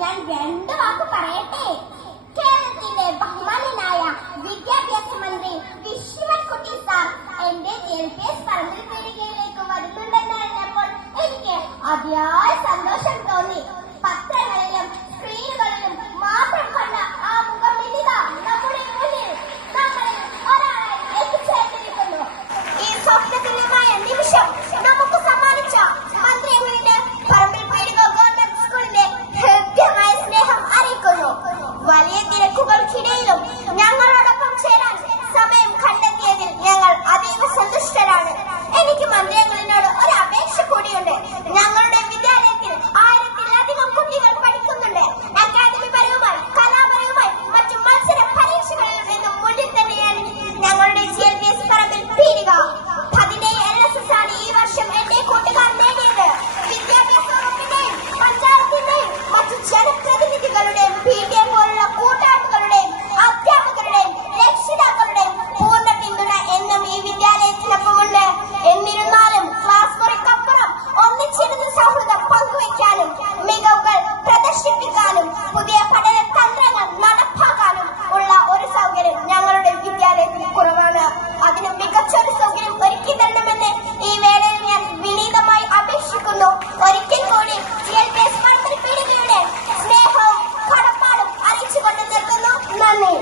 ഞാൻ രണ്ട് വാക്ക് പറയട്ടെ? കേരളത്തിന്റെ ബഹുമാനനായ വിദ്യാഭ്യാസ മന്ത്രി വിഷ്ണുവൻകുട്ടി സാർ എന്റെ എൽ പി എസ് പറമ്പിൽ പീടികയിലേക്ക് വരുന്നുണ്ടെന്ന് അറിഞ്ഞപ്പോൾ എനിക്ക് അതിയായ സന്തോഷം തോന്നി. S Parambil Peedika Mama.